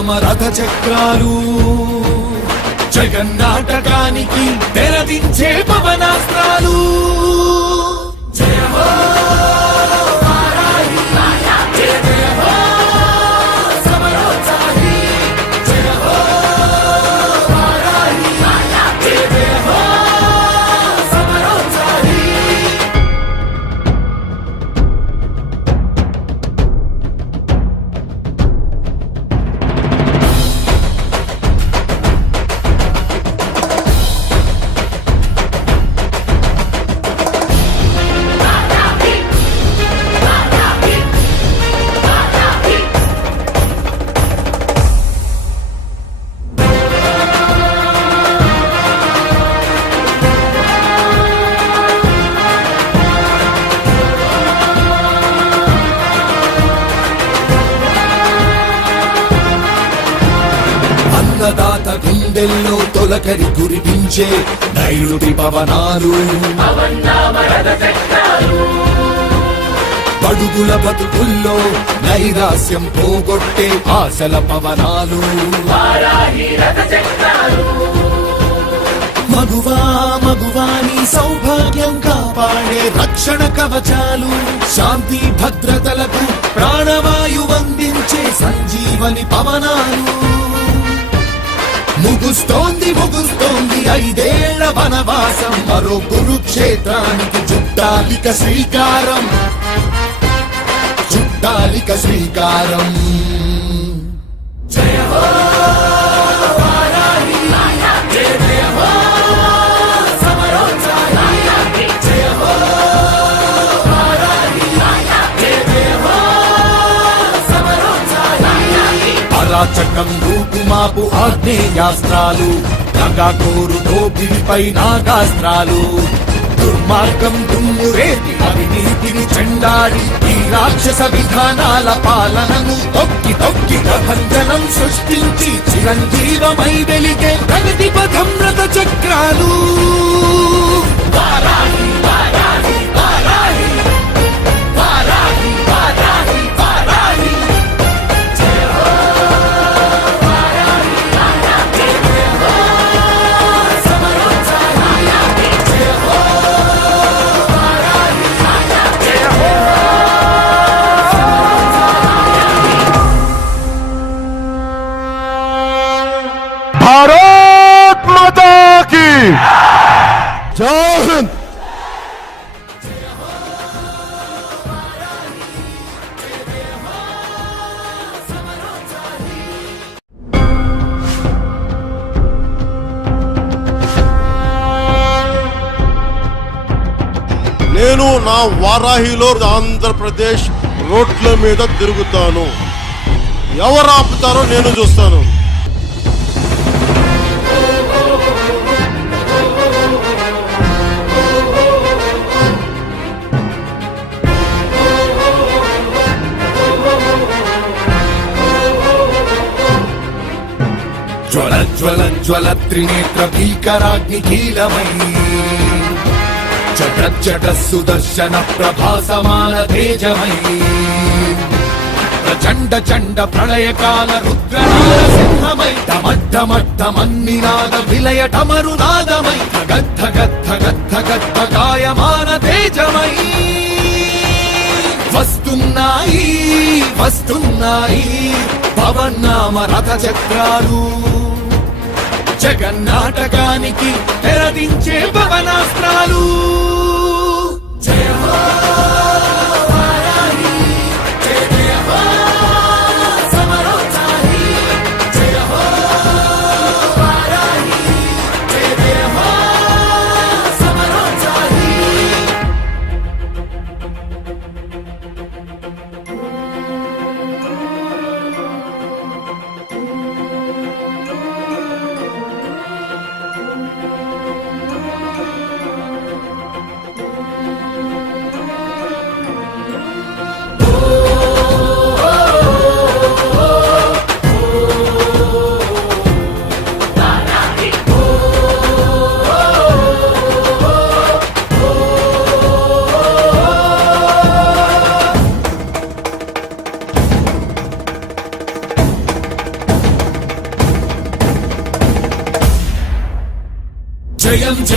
పవనామ రథ చక్రాలు జగన్నాటకానికి తెరదించే పవనాస్త్రాలు. జయ గుండెల్లో తొలకరి కురిపించే నైరుతి పవనాలు. పడుగుల బతుకుల్లో నైరాస్యం పోగొట్టే ఆశల పవనాలు. మగువా మగువాని సౌభాగ్యం కాపాడే రక్షణ కవచాలు. శాంతి భద్రతలకు ప్రాణవాయు అందించే సంజీవని పవనాలు. ముగుస్తోంది ముగుస్తోంది ఐదేళ్ళ వనవాసం. మరో కురుక్షేత్రానికి చుట్టాలిక శ్రీకారం. చుట్టాలిక శ్రీకారం. సమరోత్సాహి. అరాచకం రూపుమాపు ఆగ్నేయాస్త్రాలు నగాకోరు దోపిడిపై నాగాస్త్రాలు దుర్మార్గం దుమ్మురేటి అవినీతిని చెండాడి ఈ రాక్షస విధానాల పాలనను తొక్కి తొక్కి ప్రభంజనం సృష్టించి చిరంజీవమై వెలిగే ప్రగతి పథం రథ చక్రాలు నేను నా వారాహిలో ఆంధ్రప్రదేశ్ రోడ్ల మీద తిరుగుతాను. ఎవరు ఆపుతారో నేను చూస్తాను. జ్వల జ్వల జ్వల త్రినేత్ర భీకరాగ్ని కీలమై. చట సుదర్శన ప్రభాసమాన తేజమై ప్రచండ చండ ప్రళయకాల రుద్రనాద సింహమై డమడ్డమడ్డమన్నినాద విలయ టమరునాదమై గద్ధ గద్ధ గద్ధ గద్ధ గాయమాన తేజమై వస్తున్నాయి వస్తున్నాయి పవన్నామ రథ చక్రాలు జగన్నాటకానికి తెరదించే భవనాస్త్రాలు. జయం జయం